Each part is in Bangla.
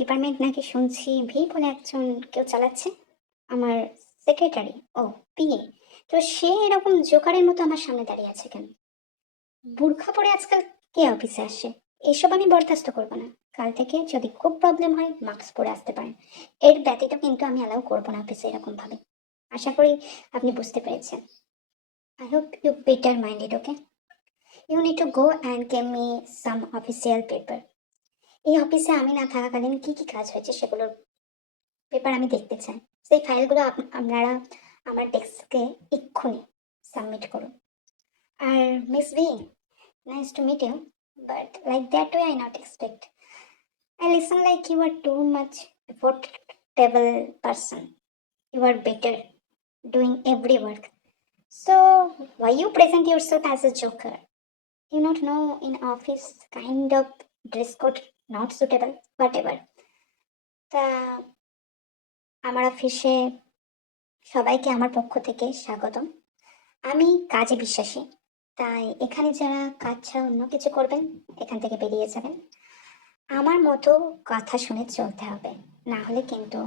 ডিপার্টমেন্ট নাকি শুনছি ভি বলে একজন কেউ চালাচ্ছে, আমার সেক্রেটারি। ও, পিএ। তো সে এরকম জোকারের মতো আমার সামনে দাঁড়িয়ে আছে কেন? বোরখা পরে আজকাল কে অফিসে আসে? এসব আমি বরখাস্ত করবো না। কাল থেকে যদি খুব প্রবলেম হয় মাস্ক পরে আসতে পারেন। এর ব্যতীত কিন্তু আমি অ্যালাউ করবো না অফিসে এরকম ভাবে। আশা করি আপনি বুঝতে পেরেছেন। I hope you better minded, okay? You need to go and gave me some official paper. এই অফিসে আমি না থাকাকালীন কি কি কাজ হয়েছে সেগুলোর পেপার আমি দেখতে চাই। সেই ফাইলগুলো আপনারা আমার ডেস্কে এক্ষুনি সাবমিট করুন। আর miss B, nice to meet you, but like that way I not expect. I listen like you are too much affordable person. You are better doing every work. So why you present yourself as a joker? You not know in office kind of dress code not suitable, whatever. তা আমার অফিসে সবাইকে আমার পক্ষ থেকে স্বাগতম। আমি কাজে বিশ্বাসী, তাই এখানে যারা কাজ ছাড়া অন্য কিছু করবেন এখান থেকে বেরিয়ে যাবেন। আমার মতো কথা শুনে চলতে হবে, না হলে কিন্তু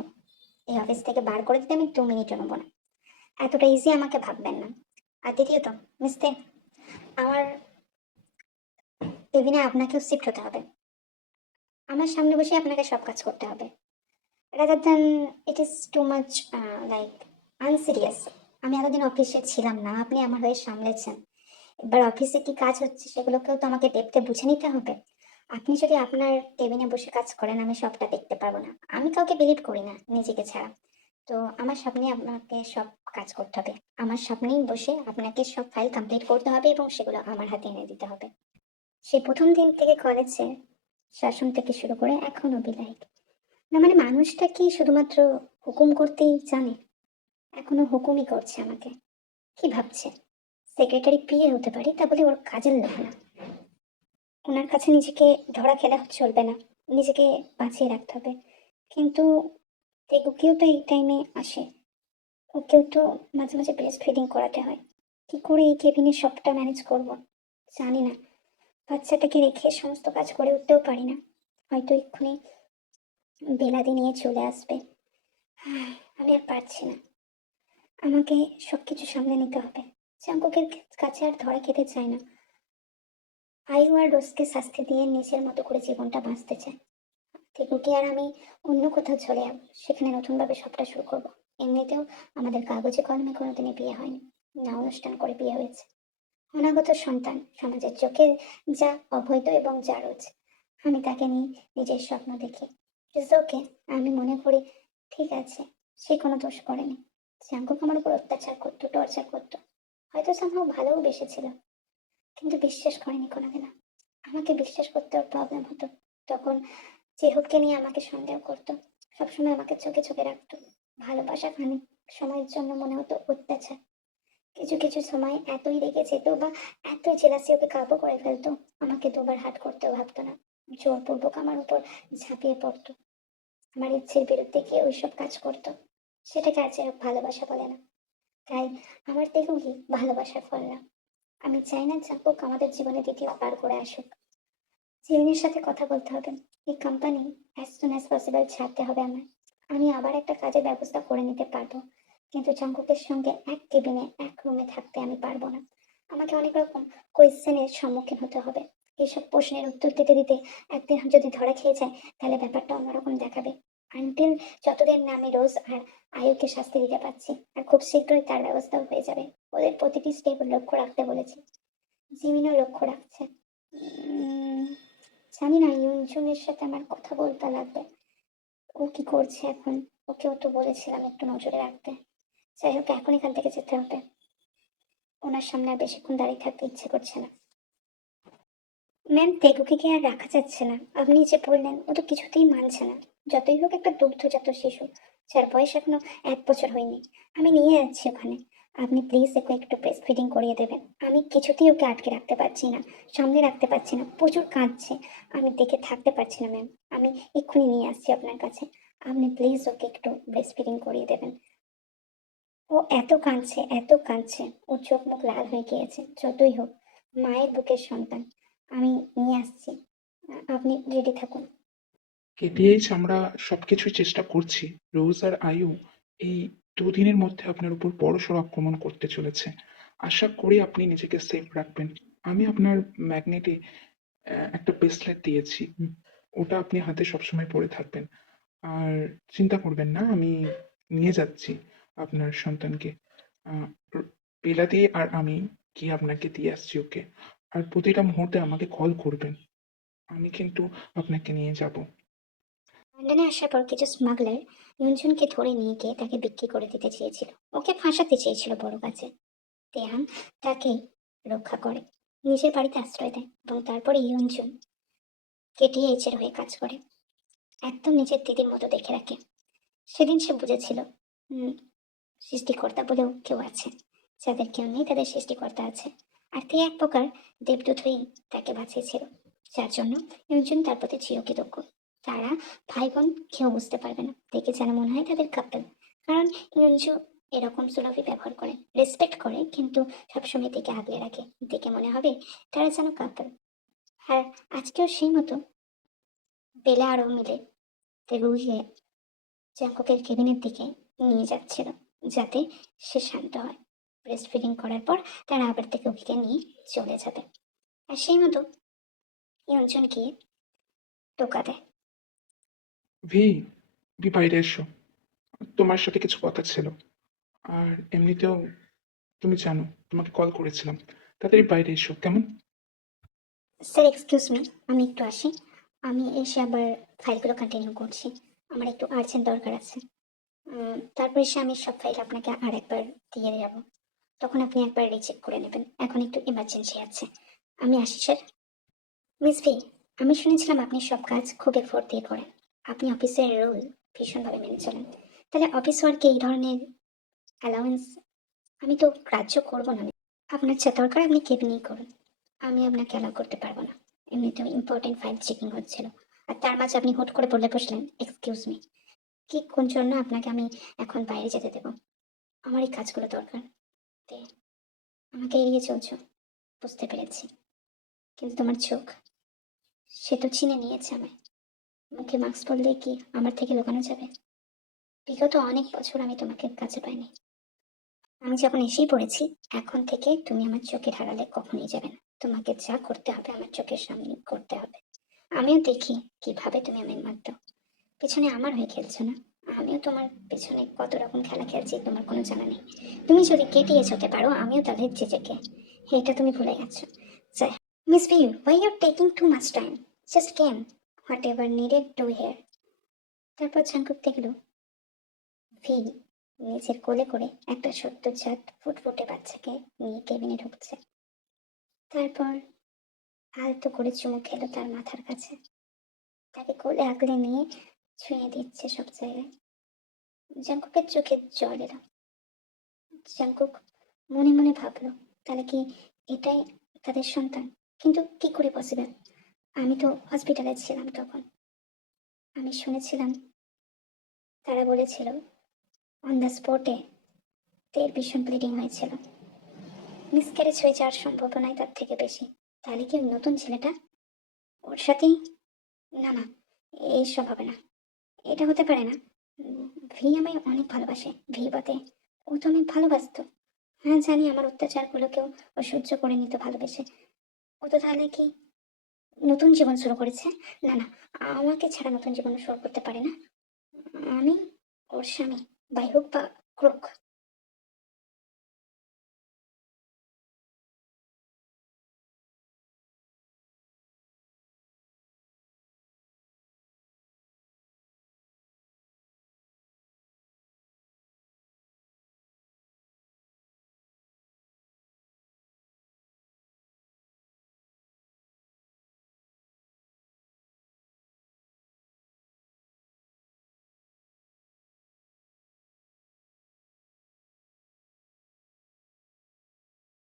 এই অফিস থেকে বার করে দিতে আমি 2 মিনিটও নেবো না। এতটা ইজি আমাকে ভাববেন না। আর দ্বিতীয়ত, মিস্তে, আমার কেবিনে আপনাকেও শিফট হতে হবে। আমার সামনে বসে আপনাকে সব কাজ করতে হবে। Rather than it is too much like unserious. আমি এতদিন অফিসে ছিলাম না, আপনি আমার হয়ে সামলেছেন। এবার অফিসে কি কাজ হচ্ছে সেগুলোকেও তো আমাকে ডেপথে বুঝে নিতে হবে। আপনি যদি আপনার কেবিনে বসে কাজ করেন আমি সবটা দেখতে পারবো না। আমি কাউকে বিলিভ করি না নিজেকে ছাড়া। তো আমার সামনে আপনাকে সব কাজ করতে হবে। আমার সামনেই বসে আপনাকে সব ফাইল কমপ্লিট করতে হবে এবং সেগুলো আমার হাতে এনে দিতে হবে। সেই প্রথম দিন থেকে কলেজে শাসন থেকে শুরু করে এখন অবধি লাইক, না মানে মানুষটা কি শুধুমাত্র হুকুম করতেই জানে? এখনো হুকুমই করছে আমাকে। কি ভাবছে সেক্রেটারি পিএ হতে পারি তা বলে ওর কাজের লোক না? ওনার কাছে নিজেকে ধরা খেলে চলবে না, নিজেকে বাঁচিয়ে রাখতে হবে। কিন্তু কেউ তো এই টাইমে আসে, ওকেও তো মাঝে মাঝে ব্রেস্ট ফিডিং করাতে হয়। কি করে এই কেবিনে সবটা ম্যানেজ করব জানি না। বাচ্চাটাকে রেখে সমস্ত কাজ করে উঠতেও পারি না। হয়তো এক্ষুনি বেলাদি নিয়ে চলে আসবে। আমি আর পারছি না, আমাকে সবকিছু সামলে নিতে হবে। চাঙ্কুকের কাছে আর ধরা খেতে চাই না। আয়ু আর রোজকে শাস্তি দিয়ে নিজের মতো করে জীবনটা বাঁচতে চাই। তেকুকে আর আমি অন্য কোথাও চলে যাবো, সেখানে নতুনভাবে সবটা শুরু করব। এমনিতেও আমাদের কাগজে কলমে কোনোদিনই বিয়ে হয়নি, না অনুষ্ঠান করে বিয়ে হয়েছে। অনাগত সন্তান সমাজের চোখে যা অবৈধ এবং যা রোজ, আমি তাকে নিয়ে নিজের স্বপ্ন দেখি। ওকে, আমি মনে করি ঠিক আছে, সে কোনো দোষ করেনি। জাঙ্কুক আমার উপর অত্যাচার করতো, টর্চার করতো, হয়তো সামহাও ভালোও বেসেছিল, কিন্তু বিশ্বাস করেনি কোনোদিনও। আমাকে বিশ্বাস করতে ওর প্রবলেম হতো, তখন চেহুককে নিয়ে আমাকে সন্দেহ করতো, সবসময় আমাকে চোখে চোখে রাখতো। ভালোবাসা খানিক সময়ের জন্য মনে হতো অত্যাচার, কিছু কিছু সময় এতই রেগে যেত বা এতই জেলাসি ওকে কাবু করে ফেলতো, আমাকে দুবার হাত করতেও ভাবতো না, জোরপূর্বক আমার উপর ঝাঁপিয়ে পড়তো। আমার ইচ্ছের বিরুদ্ধে গিয়ে ওইসব কাজ করতো। সেটাকে আজ আর ভালোবাসা বলে না। তাই আমার তেগুলি ভালোবাসার ফল না। আমি চাই না চাপুক আমাদের জীবনে দ্বিতীয় পার করে আসুক। জিমিনের সাথে কথা বলতে হবে। এই company as soon as possible ছাড়তে হবে আমার। আমি আবার একটা কাজের ব্যবস্থা করে নিতে পারবো, কিন্তু চাঙ্কুকের সঙ্গে এক কেবিনে এক রুমে থাকতে আমি পারবো না। আমাকে অনেক রকম কোয়েশ্চেনের সম্মুখীন হতে হবে। এইসব প্রশ্নের উত্তর দিতে দিতে একদিন যদি ধরা খেয়ে যায় তাহলে ব্যাপারটা অন্যরকম দেখাবে। আনটিল যতদিন না আমি রোজ আর আয়ুকে শাস্তি দিতে পারছি, আর খুব শীঘ্রই তার ব্যবস্থাও হয়ে যাবে। ওদের প্রতিটি স্টেপ লক্ষ্য রাখতে বলেছি। জিমিনও লক্ষ্য রাখছে। উম, জানি না ইউনজুনের সাথে আমার কথা বলতে লাগবে। ও কি করছে এখন? ওকেও তো বলেছিলাম একটু নজরে রাখতে। যাই হোক, এখন এখান থেকে যেতে হবে। ওনার সামনে আর বেশিক্ষণ দাঁড়িয়ে থাকতে ইচ্ছে করছে না। ম্যাম, তেগুকে আর রাখা যাচ্ছে না। আপনি যে বললেন ও তো কিছুতেই মানছে না। যতই হোক একটা দুগ্ধজাত শিশু, যার বয়স এখনো 1 বছর হয়নি। আমি নিয়ে যাচ্ছি ওখানে। আপনি প্লিজ ওকে একটু ব্রেস্ট ফিডিং করিয়ে দেবেন। আমি কিছুতেই ওকে আটকে রাখতে পারছি না, সামনে রাখতে পারছি না, প্রচুর কাঁদছে। আমি দেখে থাকতে পারছি না ম্যাম। আমি এক্ষুনি নিয়ে আসছি আপনার কাছে। আপনি প্লিজ ওকে একটু ব্রেস্ট ফিডিং করিয়ে দেবেন। ও এত কাঁদছে, এত কাঁদছে, ওর চোখ মুখ লাল হয়ে গিয়েছে। যতই হোক মায়ের বুকের সন্তান। আমি নিয়ে আসছি, আপনি রেডি থাকুন। কেটিএইচ আমরা সবকিছুই চেষ্টা করছি। রোজ আর আয়ু এই দুদিনের মধ্যে আপনার উপর বড়সড় আক্রমণ করতে চলেছে। আশা করি আপনি নিজেকে সেফ রাখবেন। আমি আপনার ম্যাগনেটে একটা ব্রেসলেট দিয়েছি। ওটা আপনি হাতে সবসময় পরে থাকবেন। আর চিন্তা করবেন না, আমি নিয়ে যাচ্ছি আপনার সন্তানকে। আহ, বেলা দিয়ে আর আমি গিয়ে আপনাকে দিয়ে আসছি ওকে। আর প্রতিটা মুহূর্তে আমাকে কল করবেন, আমি কিন্তু আপনাকে নিয়ে যাব। লন্ডনে আসার পর কিছু স্মাগলার ইউনজুনকে ধরে নিয়ে গিয়ে তাকে বিক্রি করে দিতে চেয়েছিল, ওকে ফাঁসাতে চেয়েছিল বড় কাছে। তেহান তাকে রক্ষা করে, নিজের বাড়িতে আশ্রয় দেয় এবং তারপরে ইউনজুন কেটিএইচ এর হয়ে কাজ করে, একদম নিজের দিদির মতো দেখে রাখে। সেদিন সে বুঝেছিল উম, সৃষ্টিকর্তা বলেও কেউ আছে, যাদের কেউ নেই তাদের সৃষ্টিকর্তা আছে। আর তে এক প্রকার দেবদূত হয়েই তাকে বাঁচিয়েছিল, যার জন্য ইউনজুন তার প্রতি চিরকৃতজ্ঞ। তারা ভাই বোন কেউ বুঝতে পারবে না, দেখে যেন মনে হয় তাদের কাপল। কারণ ইউনজু এরকম সুলভই ব্যবহার করে, রেসপেক্ট করে, কিন্তু সবসময় থেকে আগলে রাখে, দেখে মনে হবে তারা যেন কাপল। আর আজকেও সেই মতো বেলা আরো মিলে তে রুহিয়ে জাঙ্কুকের কেবিনের দিকে নিয়ে যাচ্ছিল, যাতে সে শান্ত হয়। ব্রেস্ট ফিডিং করার পর তারা আবার থেকে ওকে নিয়ে চলে যাবে। আর সেই মতো ইয়ঞ্জন গিয়ে টোকা দেয়। ভি, ভি বাইরে এসো, তোমার সাথে কিছু কথা ছিল। আর এমনিতেও তুমি জানো তোমাকে কল করেছিলাম। তাড়াতাড়ি বাইরে এসো, কেমন? স্যার এক্সকিউজ মি, আমি একটু আসি। আমি এসে আবার ফাইলগুলো কন্টিনিউ করছি, আমার একটু আর্জেন্ট দরকার আছে। তারপর এসে আমি সব ফাইল আপনাকে আর একবার দিয়ে যাব, তখন আপনি একবার রিচেক করে নেবেন। এখন একটু ইমার্জেন্সি আছে, আমি আসি স্যার। মিস ভি, আমি শুনেছিলাম আপনি সব কাজ খুব এফোর্ট দিয়ে করেন, আপনি অফিসের রুল ভীষণভাবে মেনে চলেন। তাহলে অফিস ওয়ার্কে এই ধরনের অ্যালাউন্স আমি তো গ্রাহ্য করবো না। আপনার যা দরকার আপনি কেবিনেই করুন, আমি আপনাকে অ্যালাউ করতে পারবো না। এমনিতেও ইম্পর্টেন্ট ফাইল চেকিং হচ্ছিল, আর তার মাঝে আপনি হুট করে বলে বসলেন এক্সকিউজ মি। কি কোন জন্য আপনাকে আমি এখন বাইরে যেতে দেবো? আমার এই কাজগুলো দরকার। তে আমাকে এড়িয়ে চলছো, বুঝতে পেরেছি, কিন্তু তোমার চোখ, সে তো চিনে নিয়েছে আমায়। মুখে মাস্ক পরলে কি আমার থেকে লুকানো যাবে? বিগত অনেক বছর আমি তোমাকে কাছে পাইনি, আমি যখন এসেই পড়েছি, এখন থেকে তুমি আমার চোখের আড়ালে কখনোই যাবে না। তোমাকে যা করতে হবে আমার চোখের সামনে করতে হবে। আমিও দেখি কিভাবে তুমি আমায় মার দাও। পেছনে আমার হয়ে খেলছো না, আমিও তোমার পেছনে কত রকম খেলা খেলছি তোমার কোনো জানা নেই। তুমি যদি কেটিএস হতে পারো, আমিও তাদের জেজেকে, এটা তুমি ভুলে গেছো। যাই, miss view, why you taking too much time? Just came, whatever needed to hear. তারপর ঝাঙ্কুক দেখলো ভি নিজের কোলে করে একটা সদ্যজাত ফুটফুটে বাচ্চাকে নিয়ে কেবিনে ঢুকছে। তারপর আলতো করে চুমু খেলো তার মাথার কাছে, তাকে কোলে আগলে নিয়ে ছুঁয়ে দিচ্ছে সব জায়গায়। জাঙ্কুকের চোখে জল এলো। জাঙ্কুক মনে মনে ভাবলো, তাহলে কি এটাই তাদের সন্তান? কিন্তু কি করে পসিবল? আমি তো হসপিটালে ছিলাম তখন, আমি শুনেছিলাম তারা বলেছিল অন দ্য স্পটে তের ভীষণ ব্লিডিং হয়েছিল, মিসক্যারেজ হয়ে যাওয়ার সম্ভাবনাই তার থেকে বেশি। তাহলে কি ওই নতুন ছেলেটা ওর সাথেই? না না, এইসব হবে না, এটা হতে পারে না। ভি আমায় অনেক ভালোবাসে, ভি বাদে ও তো অনেক ভালোবাসতো। হ্যাঁ জানি, আমার অত্যাচারগুলোকেও ও সহ্য করে নিতে ভালোবেসে। ও তো তাহলে কি নতুন জীবন শুরু করেছে? না না, আমাকে ছাড়া নতুন জীবন শুরু করতে পারে না। আমি ওর স্বামী, বাই হোক বা ক্রোক।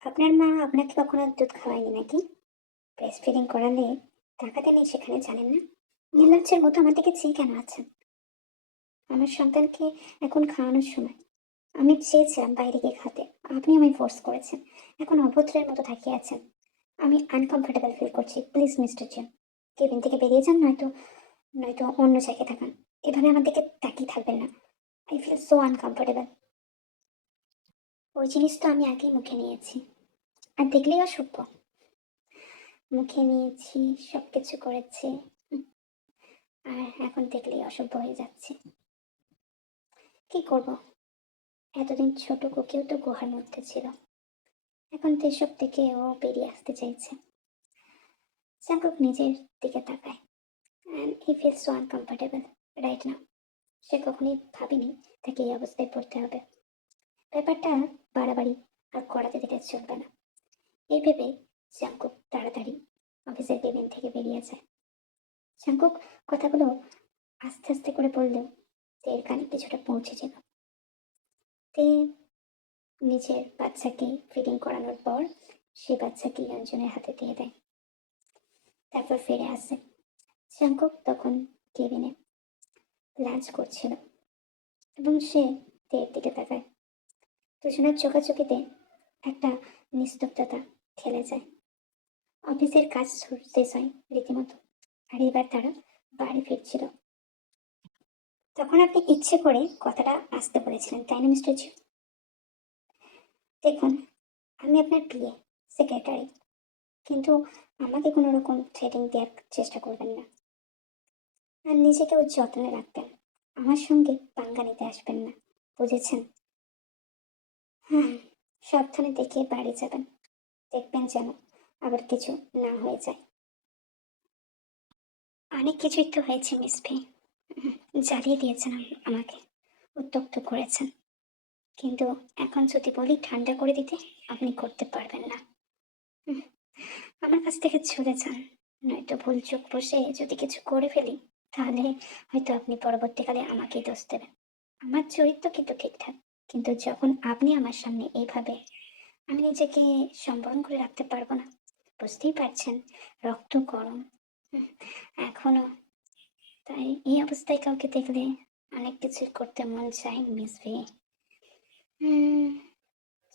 আপনার মা আপনাকে কখনো দুধ খাওয়ায়নি নাকি? ব্রেস্ট ফিডিং করালে টাকাতে নেই সেখানে জানেন না? নির্লজ্জের মতো আমার দিকে চেয়ে কেন আছেন? আমার সন্তানকে এখন খাওয়ানোর সময়। আমি চেয়েছিলাম বাইরে গিয়ে খাতে, আপনি আমায় ফোর্স করেছেন, এখন অভদ্রের মতো তাকিয়ে আছেন। আমি আনকমফোর্টেবল ফিল করছি, প্লিজ মিস্টার জেম কেবিন থেকে বেরিয়ে যান, নয়তো নয়তো অন্য জায়গায় তাকান। এভাবে আমার দিকে তাকিয়ে থাকবেন না। I feel so uncomfortable. ওই জিনিস তো আমি আগেই মুখে নিয়েছি। আর দেখলেই অসভ্য। মুখে নিয়েছি, সবকিছু করেছি। হুম, আর এখন দেখলেই অসভ্য হয়ে যাচ্ছে। কি করব? এতদিন ছোট কোকিও তো গুহার মধ্যে ছিল। এখন তো এসব থেকে ও বেরিয়ে আসতে চাইছে। জাঙ্কুক নিজের দিকে তাকায়। And he feel so uncomfortable right now. সে কখনোই ভাবেনি তাকে এই অবস্থায় পড়তে হবে। ব্যাপারটা বাড়াবাড়ি আর কড়াতে দিলে চলবে না। এই ভেবে জাঙ্কুক তাড়াতাড়ি অফিসের কেবিন থেকে বেরিয়ে যায়। জাঙ্কুক কথাগুলো আস্তে আস্তে করে বললেও তের কানে কিছুটা পৌঁছেছিল। তে নিজের বাচ্চাকে ফিডিং করানোর পর সে বাচ্চাকে ইয়ঞ্জনের হাতে দিয়ে দেয়। তারপর ফিরে আসে। জাঙ্কুক তখন কেবিনে লাঞ্চ করছিল এবং সে তের দিকে তাকায়। দুজনের চোখাচোখিতে একটা নিস্তব্ধতা খেলে যায়। অফিসের কাজ শেষ হয় রীতিমতো, আর এবার তারা বাড়ি ফিরছিল। তখন আপনি ইচ্ছে করে কথাটা আসতে বলেছিলেন, তাই না মিস্টার জি? দেখুন, আমি আপনার পিএ, সেক্রেটারি, কিন্তু আমাকে কোনো রকম থ্রেটিং দেওয়ার চেষ্টা করবেন না। আর নিজেকেও যত্নে রাখবেন। আমার সঙ্গে পাঙ্গা নিতে আসবেন না, বুঝেছেন? হ্যাঁ, সাবধানে দেখে বাড়ি যাবেন। দেখবেন যেন আবার কিছু না হয়ে যায়। অনেক কিছুই তো হয়েছে মিস ভি। জ্বালিয়ে দিয়েছেন আমাকে, উত্তক্ত করেছেন। কিন্তু এখন যদি বলি ঠান্ডা করে দিতে, আপনি করতে পারবেন না। হুম, আমার কাছ থেকে চলে যান, নয়তো ভুল চোখ বসে যদি কিছু করে ফেলি, তাহলে হয়তো আপনি পরবর্তীকালে আমাকেই দোষ দেবেন। আমার চরিত্র কিন্তু ঠিকঠাক, কিন্তু যখন আপনি আমার সামনে এইভাবে, আমি নিজেকে সম্বরণ করে রাখতে পারবো না। বুঝতেই পারছেন, রক্ত গরম। হুম, এখনো। তাই এই অবস্থায় কাউকে দেখলে অনেক কিছুই করতে মন চায় মিস ভি। হুম,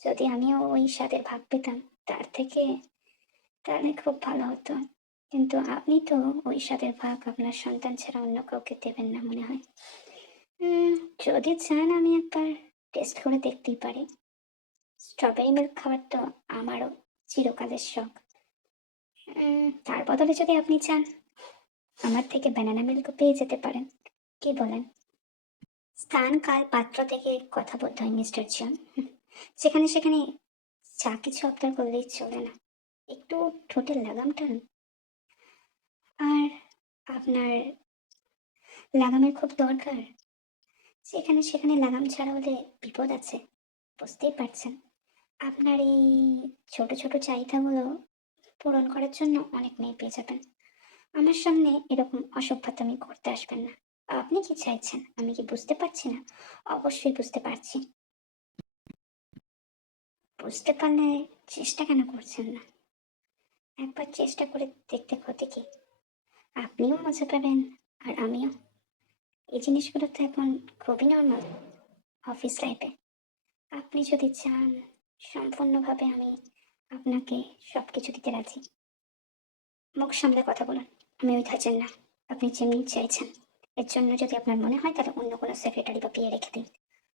যদি আমিও ওই স্বাদের ভাগ পেতাম তার থেকে, তাহলে খুব ভালো হতো। কিন্তু আপনি তো ওই স্বাদের ভাগ আপনার সন্তান ছাড়া অন্য কাউকে দেবেন না মনে হয়। হুম, যদি চান আমি একবার টেস্ট করে দেখতেই পারি। স্ট্রবেরি মিল্ক খাবার তো আমারও চিরকালের শখ। তার বদলে যদি আপনি চান, আমার থেকে ব্যানানা মিল্কও পেয়ে যেতে পারেন। কি বলেন? স্থান কাল পাত্র থেকে কথা বলতে হয় মিস্টার জন। সেখানে সেখানে যা কিছু আপনার করলেই চলে না। একটু ঠোঁটের লাগাম টানুন। আর আপনার লাগামের খুব দরকার, সেখানে সেখানে লাগাম ছাড়া হলে বিপদ আছে। বুঝতেই পারছেন, আপনার এই ছোট ছোট চাহিদাগুলো পূরণ করার জন্য অনেক মেয়ে পেয়ে যাবেন। আমার সামনে এরকম অসভ্যতামি করতে আসবেন না। আপনি কি চাইছেন আমি কি বুঝতে পারছি না? অবশ্যই বুঝতে পারছি। বুঝতে পারলে চেষ্টা কেন করছেন না? একবার চেষ্টা করে দেখতে ক্ষতি কি? আপনিও মজা পাবেন, আর আমিও। এই জিনিসগুলো তো এখন খুবই নর্মাল অফিস লাইফে। আপনি যদি চান, সম্পূর্ণভাবে আমি আপনাকে সবকিছু দিতে রাজি। মুখ সামলে কথা বলুন। আমি ওই ধাঁচের না। আপনি যেমনি চাইছেন। এর জন্য যদি আপনার মনে হয় তাহলে অন্য কোনো সেক্রেটারি বা পিএ রেখে দিন।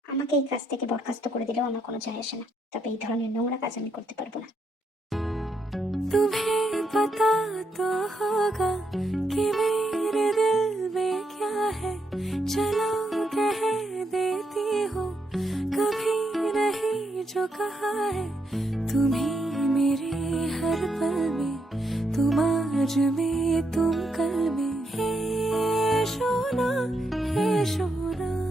আমাকে এই কাজ থেকে বরখাস্ত করে দিলেও আমার কোনো যায় আসে না। তবে এই ধরনের নোংরা কাজ আমি করতে পারবো না। तुम्हें पता तो होगा कि मेरे दिल में क्या है, चलो कह देती हूँ, कभी नहीं जो कहा है। तुम ही मेरे हर पल में, तुम आज में, तुम कल में। हे सोना, हे सोना।